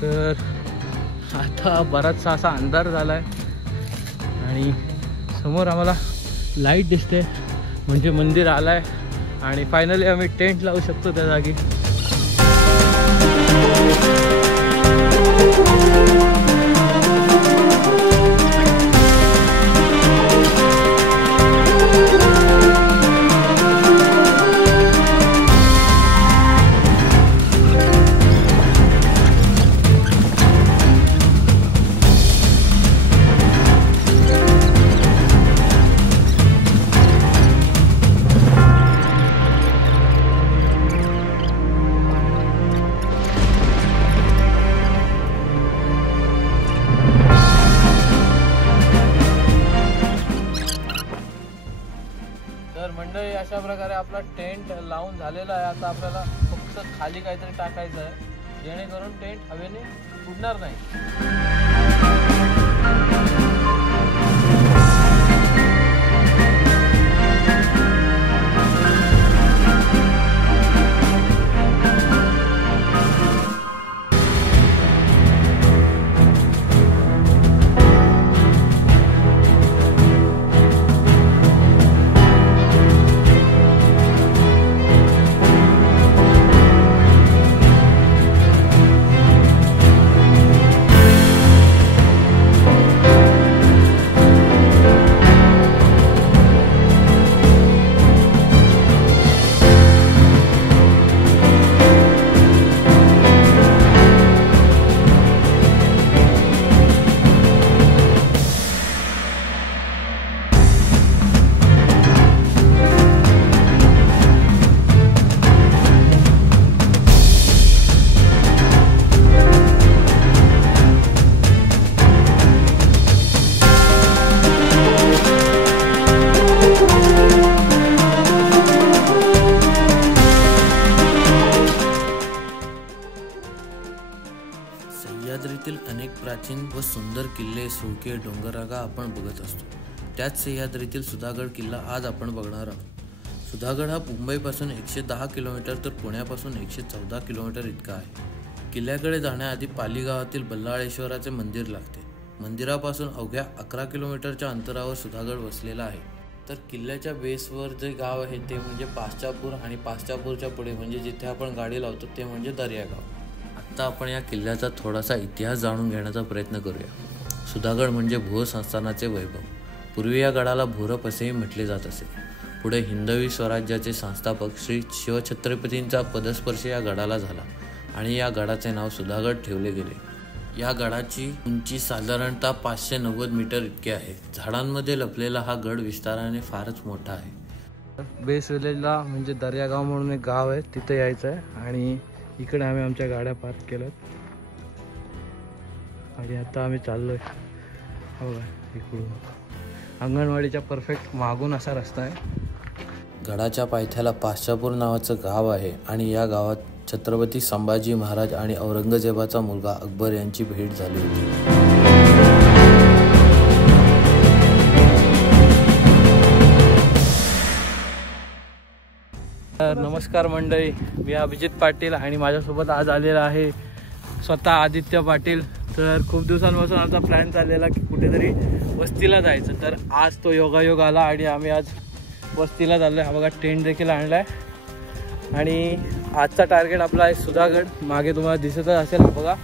तर आता बराचसा असा अंधार झाला आहे आणि समोर आम्हाला लाईट दिसते, म्हणजे मंदिर आलं आहे आणि फायनली आम्ही टेंट लावू शकतो त्या जागी. मंडळी अशा प्रकारे आपला टेंट लावून झालेला आहे. आता आपल्याला फक्त खाली काहीतरी टाकायचं आहे जेणेकरून टेंट हवेने उडणार नाही. सह्याद्रीतील अनेक प्राचीन व सुंदर किल्ले, सुळके, डोंगररांगा आपण बघत असतो. त्याच सह्याद्रीतील सुधागड किल्ला आज आपण बघणार आहोत. सुधागड हा मुंबईपासून 110 किलोमीटर तर पुण्यापासून 114 किलोमीटर इतका आहे. किल्ल्याकडे जाण्याआधी पाली गावातील बल्लाळेश्वराचे मंदिर लागते. मंदिरापासून अवघ्या 11 किलोमीटरच्या अंतरावर सुधागड वसलेला आहे. तर किल्ल्याच्या बेसवर जे गाव आहे ते म्हणजे पाश्चापूर आणि पाश्चापूरच्या पुढे म्हणजे जिथे आपण गाडी लावतो ते म्हणजे दर्यागाव. आता आपण या किल्ल्याचा थोडासा इतिहास जाणून घेण्याचा प्रयत्न करूया. सुधागड म्हणजे भोर संस्थानाचे वैभव. पूर्वी या गडाला भोरप असेही म्हटले जात असे. पुढे हिंदवी स्वराज्याचे संस्थापक श्री शिवछत्रपतींचा पदस्पर्श या गडाला झाला आणि या गडाचे नाव सुधागड ठेवले गेले. या गडाची उंची साधारणतः 590 मीटर इतकी आहे. झाडांमध्ये लपलेला हा गड विस्ताराने फारच मोठा आहे. बेस विलेजला म्हणजे दर्यागाव म्हणून एक गाव आहे, तिथे यायचं आहे आणि इकडे आम्ही आमच्या गाड्या पार्क केल्यात आणि आता आम्ही चाललोय. हो इकडून अंगणवाडीच्या परफेक्ट मागून असा रस्ता आहे. गडाच्या पायथ्याला पाश्चापूर नावाचं गाव आहे आणि या गावात छत्रपती संभाजी महाराज आणि औरंगजेबाचा मुलगा अकबर यांची भेट झाली होती. नमस्कार मंडळी, मी अभिजित पाटील आणि माझ्यासोबत आज आलेला आहे स्वतः आदित्य पाटील. तर खूप दिवसांपासून आमचा प्लॅन चाललेला की कुठेतरी वस्तीला जायचं, तर आज तो योगायोग आला आणि आम्ही आज वस्तीला चाललो आहे. हा बघा टेंट देखील आणला आहे आणि आजचा टार्गेट आपला आहे सुधागड. मागे तुम्हाला दिसतच असेल बघा.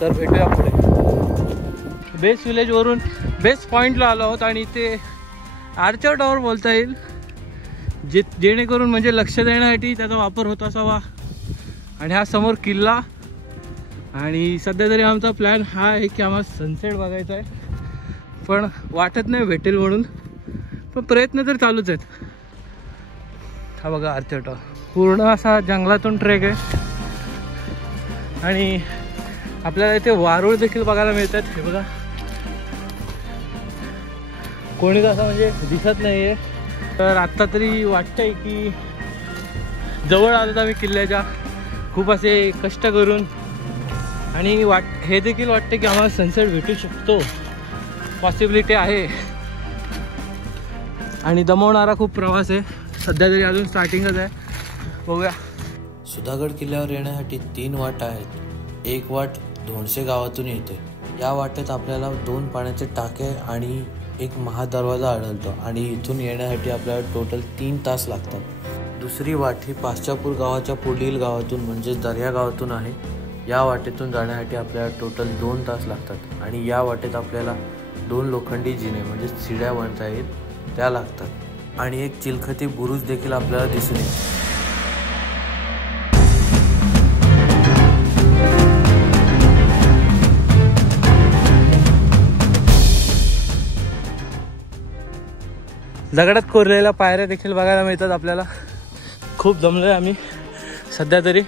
तर भेटूया पुढे. बेस विलेजवरून बेस पॉईंटला आलो आहोत आणि इथे आर्चर टॉवर बोलता येईल, जेणेकरून म्हणजे लक्ष देण्यासाठी त्याचा वापर होत असावा. आणि हा समोर किल्ला आणि सध्या तरी आमचा प्लॅन हा आहे की आम्हाला सनसेट बघायचा आहे, पण वाटत नाही भेटेल म्हणून, पण प्रयत्न तर चालूच आहेत. हा बघा आर्चर टॉवर पूर्ण असा जंगलातून ट्रेक आहे आणि आपल्याला इथे वारूळ देखील बघायला मिळतात. हे बघा कोणीच असं म्हणजे दिसत नाही आहे. तर आत्ता तरी वाटतंय की जवळ आलो आम्ही किल्ल्याच्या, खूप असे कष्ट करून, आणि हे देखील वाटतं की आम्हाला सनसेट भेटू शकतो, पॉसिबिलिटी आहे. आणि दमवणारा खूप प्रवास आहे, सध्या तरी अजून स्टार्टिंगच आहे, बघूया. सुधागड किल्ल्यावर येण्यासाठी 3 वाटा आहेत. एक वाट धोंडसे गावातून येते. या वाटेत आपल्याला 2 पाण्याचे टाके आणि एक महादरवाजा आढळतो आणि इथून येण्यासाठी आपल्याला टोटल 3 तास लागतात. दुसरी वाट ही पाश्चापूर गावाच्या पुढील गावातून म्हणजे दर्या गावातून आहे. या वाटेतून जाण्यासाठी आपल्याला टोटल 2 तास लागतात आणि या वाटेत आपल्याला 2 लोखंडी जिने म्हणजे शिड्या बनता येईल त्या लागतात आणि एक चिलखती बुरुज देखील आपल्याला दिसून येतो. दगडात कोरलेल्या पायऱ्या देखील बघायला मिळतात आपल्याला. खूप दमलोय आम्ही सध्या तरी.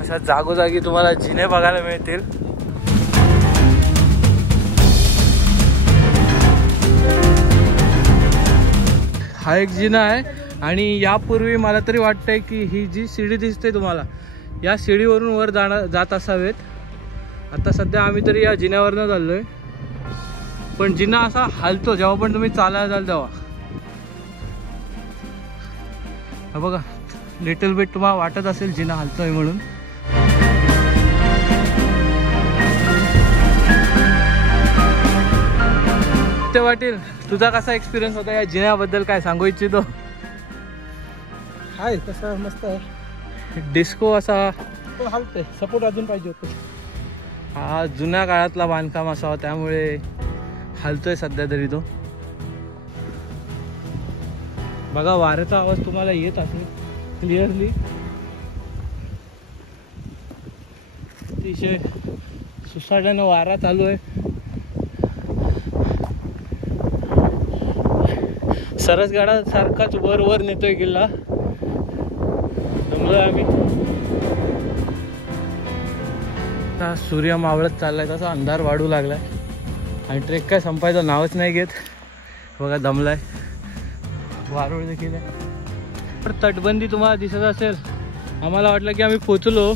अशा जागोजागी तुम्हाला जिने बघायला मिळतील. हा एक जिना आहे आणि यापूर्वी मला तरी वाटतंय की ही जी शिडी दिसते तुम्हाला, या शिडीवरून वर जात असावेत. आता सध्या आम्ही तरी या जिन्यावरनं चाललोय, पण जिना असा हालतो जेव्हा पण तुम्ही चालायला जाल तेव्हा. हा बघा, लिटल बिट तुम्हाला वाटत असेल जिना हालतोय म्हणून. ते वाटेल. तुझा कसा एक्सपिरियन्स होता या जिन्याबद्दल, काय सांगू इच्छितो? आहे तसं मस्त आहे. डिस्को असा हलतंय, सपोर्ट अजून पाहिजे होतं. हा जुन्या काळातला बांधकाम असावा त्यामुळे हलतोय सध्या तरी तो. बघा वाऱ्याचा आवाज तुम्हाला येत असेल क्लिअरली. अतिशय सुसाट्यानं वारा चालू आहे. सरसगडा सारखाच वर वर नेतोय किल्ला. दमलोय आम्ही. सूर्य मावळत चाललाय, तसा अंधार वाढू लागलाय आणि ट्रेक काय संपायचं नावच नाही घेत. बघा दमलाय, वारुळ देखील आहे. पण तटबंदी तुम्हाला दिसत असेल. आम्हाला वाटलं की आम्ही पोचलो,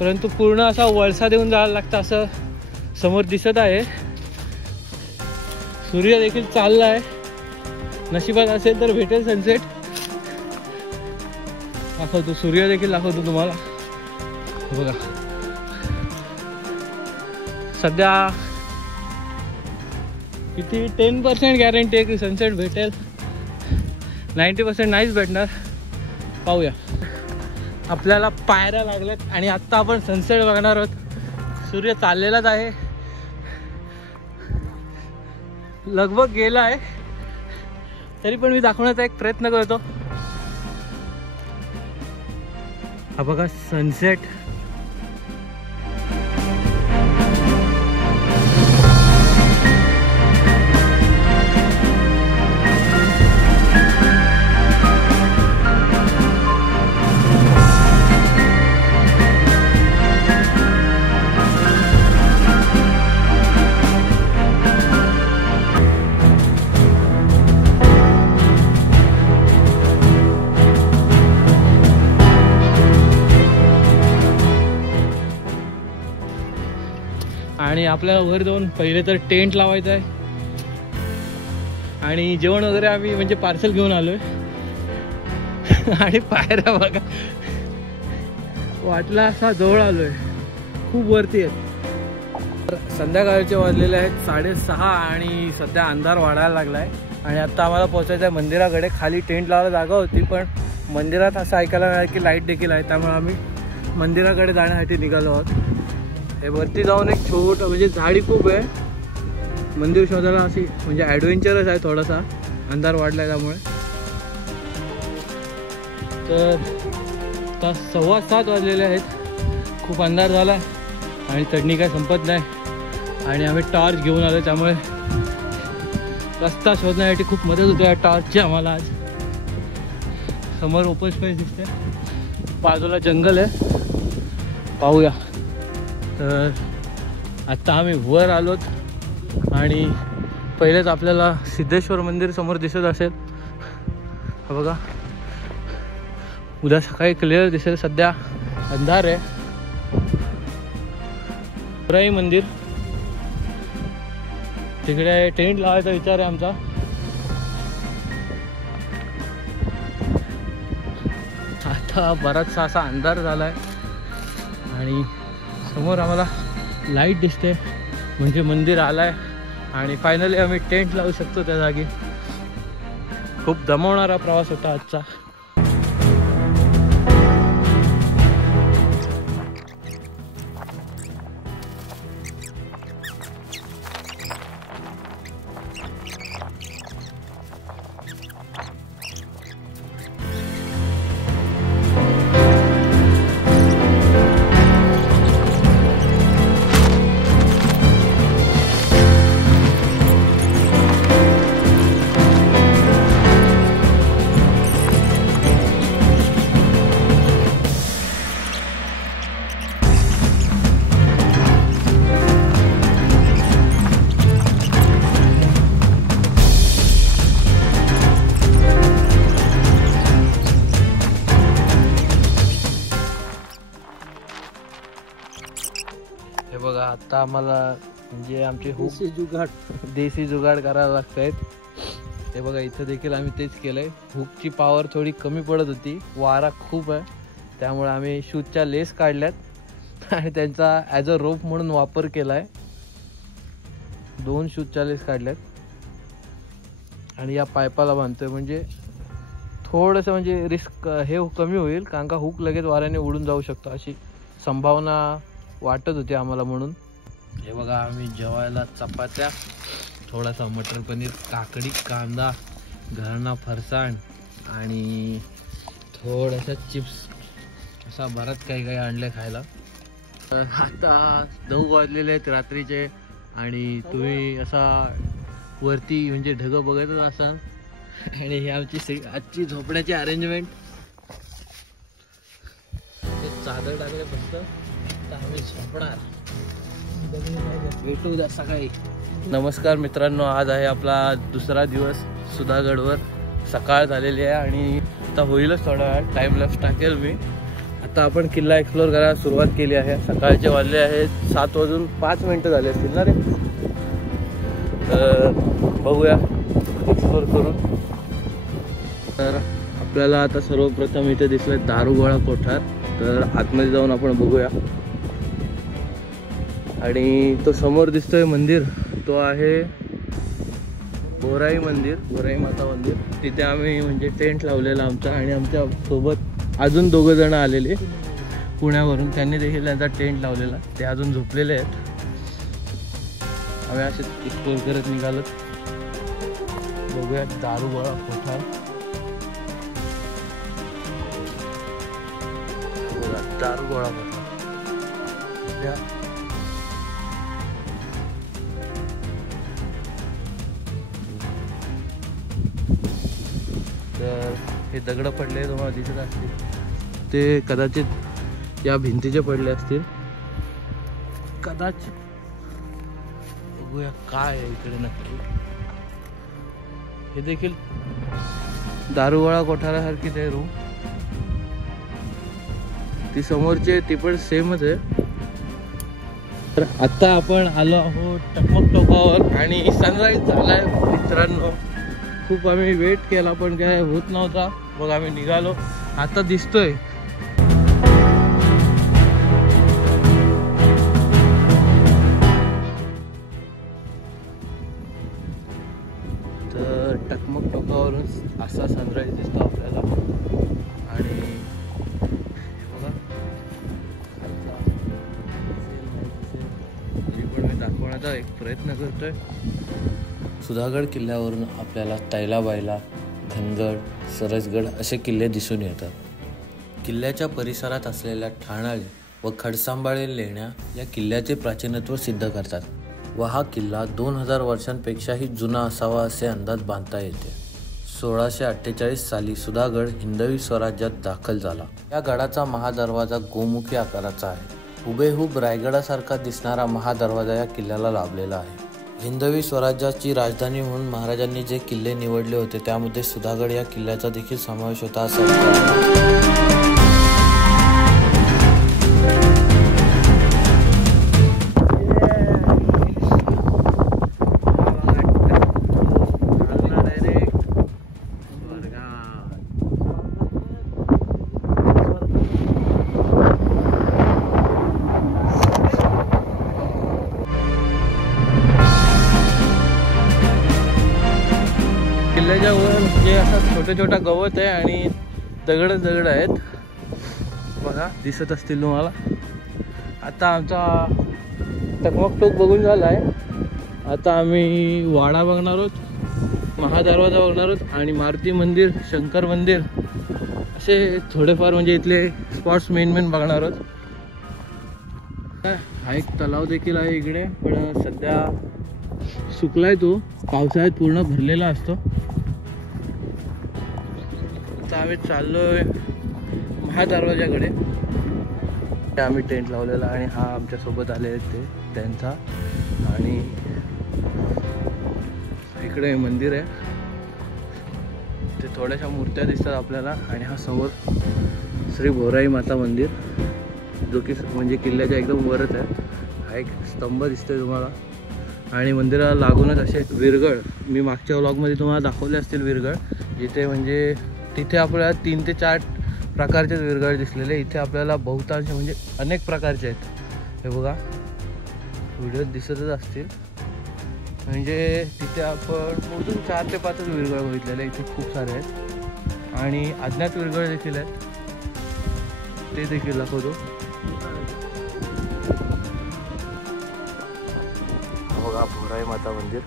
परंतु पूर्ण असा वळसा देऊन जायला लागतं असं समोर दिसत आहे. सूर्य देखील चाललाय. नशिबात असेल तर भेटेल सनसेट. दाखवतो, सूर्य देखील दाखवतो तुम्हाला. बघा सध्या किती 10% गॅरंटी आहे की सनसेट भेटेल. 90% नाहीच भेटणार. पाहूया. आपल्याला पायऱ्या लागल्यात आणि आत्ता आपण सनसेट बघणार आहोत. सूर्य चाललेलाच आहे, लगभग गेला आहे, तरी पण मी दाखवण्याचा एक प्रयत्न करतो. हा बघा सनसेट. आणि आपल्याला वर जाऊन पहिले तर टेंट लावायचं आहे आणि जेवण वगैरे आम्ही म्हणजे पार्सल घेऊन आलोय. आणि पायऱ्या बघा, वाटला असा जवळ आलोय, खूप वरती आहेत. संध्याकाळचे वाजलेले आहेत 6:30 आणि सध्या अंधार वाढायला लागलाय. आणि आता आम्हाला पोहोचायचं आहे मंदिराकडे. खाली टेंट लावायला जागा होती, पण मंदिरात असं ऐकायला मिळालं की लाईट देखील आहे, त्यामुळे आम्ही मंदिराकडे जाण्यासाठी निघालो आहोत. हे वरती जाऊन एक छोटं म्हणजे झाडी खूप आहे. मंदिर शोधायला अशी म्हणजे ॲडव्हेंचरच आहे थोडासा, अंधार वाढला आहे त्यामुळे. तर आता 7:15 वाजलेले आहेत. खूप अंधार झाला आणि चढणी काय संपत नाही. आणि आम्ही टॉर्च घेऊन आलो, त्यामुळे रस्ता शोधण्यासाठी खूप मदत होते या टॉर्चची आम्हाला. आज समोर ओपन स्पेस दिसते, बाजूला जंगल आहे. पाहूया. तर आत्ता आम्ही वर आलोत आणि पहिलेच आपल्याला सिद्धेश्वर मंदिर समोर दिसत असेल. बघा, उद्या सकाळी क्लिअर दिसेल, सध्या अंधार आहे. बुराई मंदिर तिकडे टेंट लावायचा विचार आहे आमचा. आता बराचसा असा अंधार झालाय आणि समोर आम्हाला लाईट दिसते म्हणजे मंदिर आलाय आणि फायनली आम्ही टेंट लावू शकतो त्या जागी. खूप दमवणारा प्रवास होता आजचा. हे बघा आता आम्हाला म्हणजे आमचे देसी जुगाड करायला लागतायत. हे बघा इथं देखील आम्ही तेच केलंय. हुकची पॉवर थोडी कमी पडत होती, वारा खूप आहे, त्यामुळे आम्ही शूजच्या लेस काढल्यात आणि त्यांचा ॲज अ रोप म्हणून वापर केलाय. 2 शूजच्या लेस काढल्यात आणि या पायपाला बांधतोय म्हणजे थोडंसं म्हणजे रिस्क हे कमी होईल, कारण का हुक लगेच वाऱ्याने उडून जाऊ शकतो अशी संभावना वाटत होती आम्हाला म्हणून. हे बघा आम्ही जेवायला चपात्या, थोडासा मटर पनीर, काकडी, कांदा, घरना फरसाण आणि थोडासा चिप्स असा बराच काही आणले खायला. आता 9 वाजलेले आहेत रात्रीचे आणि तुम्ही असा वरती म्हणजे ढग बघतच असाल. आणि ही आमची आजची झोपण्याची अरेंजमेंट. चादर टाकले फक्त आम्ही झोपणार. भेटू उद्या सकाळी. नमस्कार मित्रांनो, आज आहे आपला दुसरा दिवस सुधागडवर. सकाळ झालेली आहे आणि आता होईलच थोडा वेळ, टाइम लॅप्स टाकेल मी. आता आपण किल्ला एक्सप्लोर करायला सुरुवात केली आहे. सकाळचे वाजले आहेत 7:05 झाले असतील ना रे. तर बघूया एक्सप्लोर करून. तर आपल्याला आता सर्वप्रथम इथे दिसलं दारुगोळा कोठार. तर आतमध्ये जाऊन आपण बघूया. आणि तो समोर दिसतोय मंदिर, तो आहे बोराई मंदिर, बोराई माता मंदिर. तिथे आम्ही म्हणजे टेंट लावलेला आमचा आणि आमच्या सोबत अजून 2 जण आलेले पुण्यावरून, त्यांनी देखील त्यांचा टेंट लावलेला. ते अजून झोपलेले आहेत. आम्ही असे एक्सप्लोर करत निघालो. बघूया दारुगोळा कोठार. दारुगोळा कोठार तर हे दगड पडले तुम्हाला दिसत असतील, ते कदाचित या भिंतीचे पडले असतील कदाचित. बघूया काय आहे इकडे नक्की. हे देखील दारुगोळा कोठारासारखीच आहे रूम. ती समोरची ती पण सेमच आहे. तर आता आपण आलो आहोत टकमक टोकावर आणि सनराईज झालाय मित्रांनो. खूप आम्ही वेट केला पण काय होत नव्हता. मग आम्ही निघालो. आता दिसतोय तर टकमक टोकावरून असा सनराईज दिसतो आपल्याला. आणि बघा पण मी दाखवण्याचा एक प्रयत्न करतोय. सुधागड किल्ल्यावरून आपल्याला तैलाबाईला, धनगड, सरसगड असे किल्ले दिसून येतात. किल्ल्याच्या परिसरात असलेल्या ठाणाळे व खडसांबाळे लेण्या या किल्ल्याचे प्राचीनत्व सिद्ध करतात व हा किल्ला 2000 वर्षांपेक्षाही जुना असावा असे अंदाज बांधता येते. 1648 साली सुधागड हिंदवी स्वराज्यात दाखल झाला. या गडाचा महादरवाजा गोमुखी आकाराचा आहे. हुबेहूब रायगडासारखा दिसणारा महादरवाजा या किल्ल्याला लाभलेला आहे. हिंदवी स्वराज्याची राजधानी म्हणून महाराजांनी जे किल्ले निवडले होते त्यामध्ये सुधागड या किल्ल्याचा देखील समावेश होता असा किल्ल्याच्या वर म्हणजे असं छोटा गवत आहे आणि दगड आहेत बघा, दिसत असतील तुम्हाला. आता आमचा टकमकटोक बघून झाला आहे. आता आम्ही वाडा बघणार आहोत, महादरवाजा बघणार आहोत आणि मारुती मंदिर, शंकर मंदिर असे थोडेफार म्हणजे इथले स्पॉट्स मेन बघणार आहोत. हा एक तलाव देखील आहे इकडे, पण सध्या सुकलाय तो, पावसाळ्यात पूर्ण भरलेला असतो. आता आम्ही चाललोय महादरवाजाकडे. आम्ही टेंट लावलेला आणि हा आमच्या सोबत आले आहेत ते त्यांचा. आणि इकडे मंदिर आहे, ते थोड्याशा मूर्त्या दिसतात आपल्याला. आणि हा समोर श्री भोराई माता मंदिर, जो की म्हणजे किल्ल्याच्या एकदम वरच आहे. हा एक स्तंभ दिसतोय तुम्हाला. आणि मंदिराला लागूनच असे विरगळ, मी मागच्या व्लॉगमध्ये तुम्हाला दाखवले असतील विरगळ, जिथे म्हणजे तिथे आपल्याला 3 ते 4 प्रकारचेच विरगळ दिसलेले. इथे आपल्याला बहुतांश म्हणजे अनेक प्रकारचे आहेत. हे बघा, व्हिडिओत दिसतच असतील. म्हणजे तिथे आपण मोजून 4 ते 5 विरगळ बघितलेले. इथे खूप सारे आहेत आणि अज्ञात विरगळ देखील आहेत, ते देखील दाखवतो. बघा, भोराई माता मंदिर.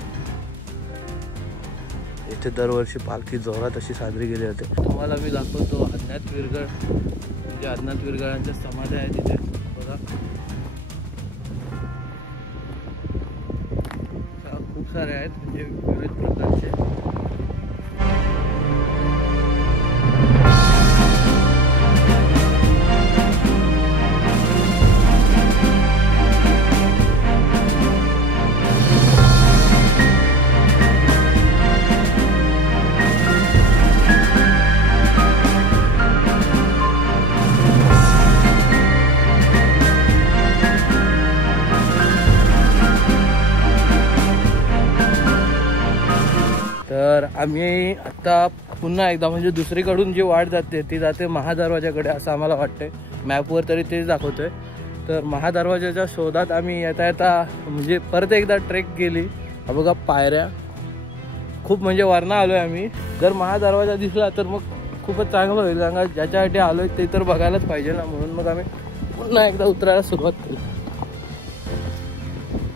इथे दरवर्षी पालखी जोरात अशी साजरी केली जाते. तुम्हाला मी दाखवतो अज्ञात विरगळ, म्हणजे अज्ञात विरगळांच्या समाधी आहेत इथे बघा. खूप सारे आहेत, म्हणजे विविध प्रकारचे. तर आम्ही आता पुन्हा एकदा म्हणजे दुसरीकडून जी वाट जाते ती जाते महादरवाजाकडे असं आम्हाला वाटतंय. मॅपवर तरी तेच दाखवतोय. तर महादरवाजाच्या शोधात आम्ही येता म्हणजे परत एकदा ट्रेक केली. हा बघा पायऱ्या, खूप म्हणजे वरनं आलोय आम्ही. जर महादरवाजा दिसला तर मग खूपच चांगलं होईल, कारण ज्याच्यासाठी आलोय ते तर बघायलाच पाहिजे ना. म्हणून मग आम्ही पुन्हा एकदा उतरायला सुरुवात केली.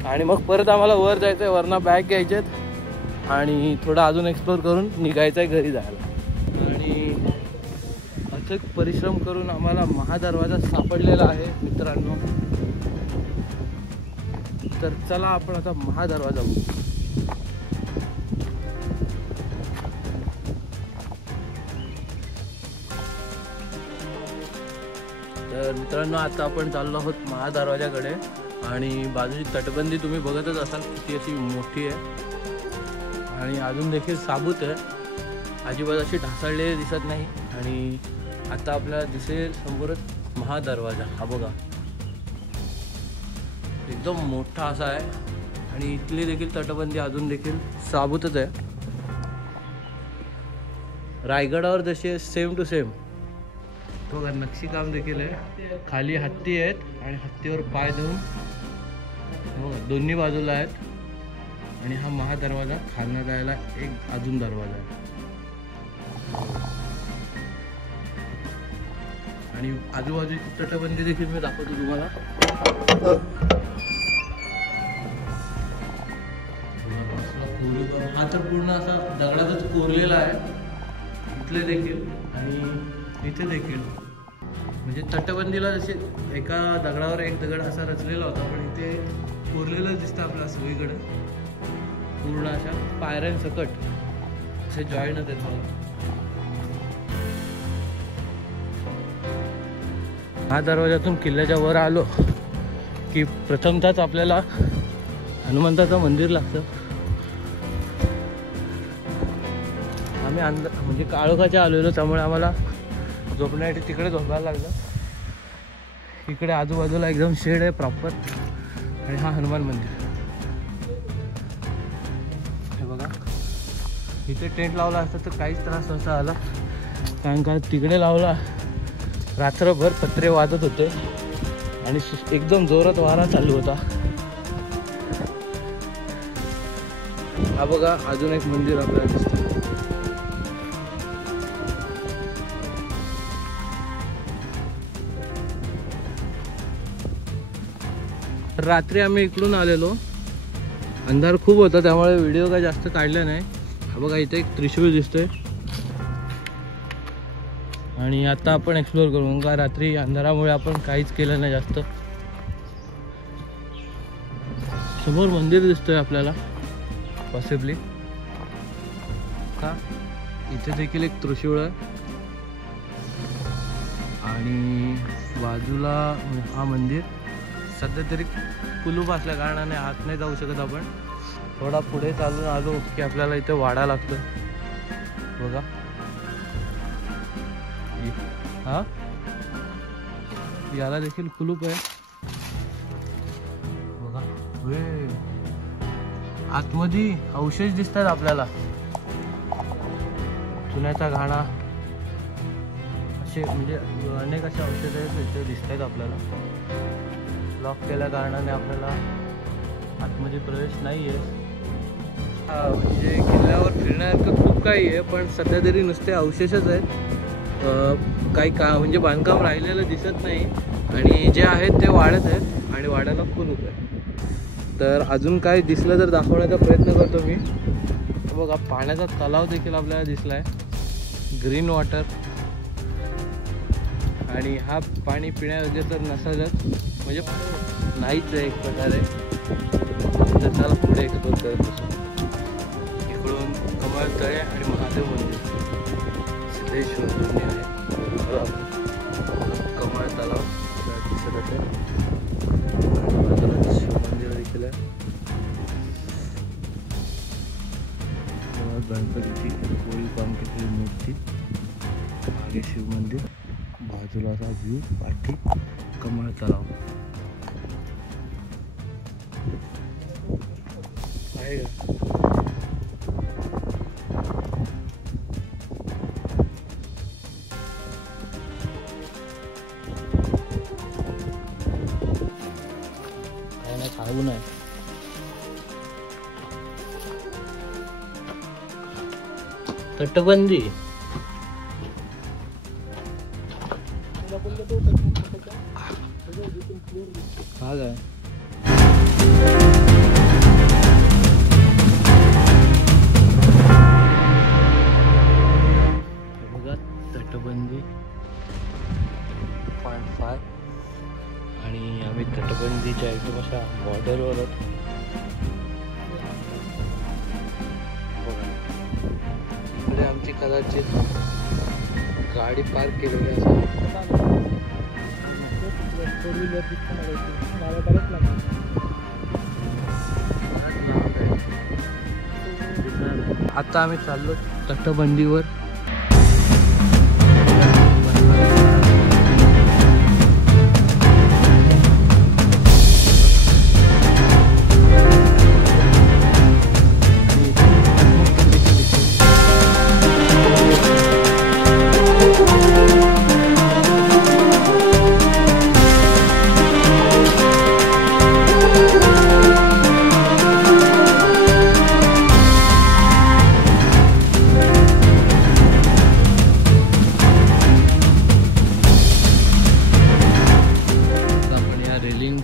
आणि मग परत आम्हाला वर जायचंय, वरनं बॅग घ्यायचेत आणि थोडं अजून एक्सप्लोर करून निघायचं आहे घरी जायला. आणि अथक परिश्रम करून आम्हाला महादरवाजा सापडलेला आहे मित्रांनो. तर चला आपण आता महादरवाजा बघू. तर मित्रांनो, आता आपण चाललो आहोत महादरवाजाकडे. आणि बाजूची तटबंदी तुम्ही बघतच असाल, किती अशी मोठी आहे आणि अजून देखील साबूत आहे, अजिबात अशी ढासळलेली दिसत नाही. आणि आता आपल्याला दिसेल समोरच महादरवाजा. हा बघा, एकदम मोठा असा आहे आणि इथली देखील तटबंदी अजून देखील साबूतच आहे. रायगडावर जसे सेम टू सेम बघा, नक्षीकाम देखील आहे. खाली हत्ती आहेत आणि हत्तीवर पाय देऊन दोन्ही बाजूला आहेत. आणि हा महादरवाजा खालना जायला एक अजून दरवाजा आहे. आणि आजूबाजूची तटबंदी देखील मी दाखवतो तुम्हाला. हा तर पूर्ण असा दगडातच कोरलेला आहे, इथले देखील आणि इथे देखील. म्हणजे तटबंदीला जसे एका दगडावर एक दगड असा रचलेला होता, पण इथे कोरलेलं दिसतं आपल्याला सगळीकडे. पूर्ण अशा पायऱ्यांसकट असे जॉईन आहेत मला. हा दरवाजातून किल्ल्याच्या वर आलो की प्रथमतःच आपल्याला हनुमंताचं मंदिर लागतं. आम्ही म्हणजे काळोखाच्या आलेलो, त्यामुळे आम्हाला झोपण्यासाठी तिकडे झोपायला लागलं. इकडे आजूबाजूला एकदम शेड आहे प्रॉपर. आणि हा हनुमान मंदिर हे बघा. इथे टेंट लावला असता तर काहीच त्रास नसता आला, कारण का तिकडे लावला रात्रभर पत्रे वाजत होते आणि एकदम जोरात वारा चालू होता. हा बघा, अजून एक मंदिर आपल्याला दिसतं. रात्री आम्ही इकडून आलेलो, अंधार खूप होता त्यामुळे व्हिडिओ काही जास्त काढला नाही. हा बघा इथे एक त्रिशूळ दिसतोय आणि आता आपण एक्सप्लोर करू. का रात्री अंधारामुळे आपण काहीच केलं नाही जास्त. समोर मंदिर दिसतोय आपल्याला पॉसिबली. का इथे देखील एक त्रिशूळ आहे आणि बाजूला हा मंदिर. सध्या तरी कुलूप असल्या कारणाने आत नाही जाऊ शकत आपण. थोडा पुढे चालून आलो की आपल्याला इथे वाडा लागतो बघा. हा याला देखील कुलूप आहे बघा. आतमध्ये अवशेष दिसतात आपल्याला, चुन्याचा घाणा असे म्हणजे अनेक असे अवशेष आहेत इथे दिसत आहेत आपल्याला. लॉक केल्या कारणाने आपल्याला आतमध्ये प्रवेश नाही आहे. म्हणजे किल्ल्यावर फिरण्यासारखं खूप काही आहे पण सध्या तरी नुसते अवशेषच आहेत. काही म्हणजे बांधकाम राहिलेलं दिसत नाही आणि जे आहेत ते वाढत आहेत आणि वाड्याला कुलूप आहे. तर अजून काय दिसलं तर दाखवण्याचा प्रयत्न करतो मी. बघा पाण्याचा तलाव देखील आपल्याला दिसला आहे, ग्रीन वॉटर. आणि हा पाणी पिण्यायोग्य तर नसेलच, म्हणजे नाहीच आहे एक प्रकारे. तर त्याला पुढे एक्सप्लोर करत असतो. इकडून कमळ तळे आणि महादेव मंदिर, सिद्धेश्वर दोन्ही आहे. कमळ तलाव दिसत असेल आणि बाजूला शिवमंदिर देखील आहे. गणपतीची कोळी काम केलेली मूर्ती, मागे शिवमंदिर, बाजूलाचा व्ह्यू, पाठी कमळ तलाव आहे का. काय नाही खाऊ नाही. तटबंदी हा काय बघा. तटबंदी 0.5 आणि आम्ही तटबंदीच्या एकदम अशा बॉर्डरवर इकडे आमची कदाचित गाडी पार्क केलेली असेल. आता आम्ही चाललो तटबंदीवर.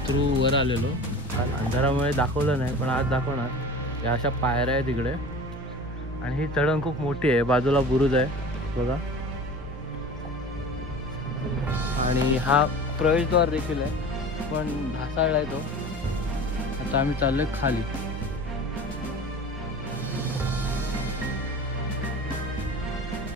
थ्रू वर आलेलो, काल अंधारामुळे दाखवलं नाही पण आज दाखवणार. या अशा पायऱ्या आहेत तिकडे आणि ही चढण खूप मोठी आहे. बाजूला बुरुज आहे बघा आणि हा प्रवेशद्वार देखील आहे पण ढासाळला आहे तो. आता आम्ही चाललोय खाली.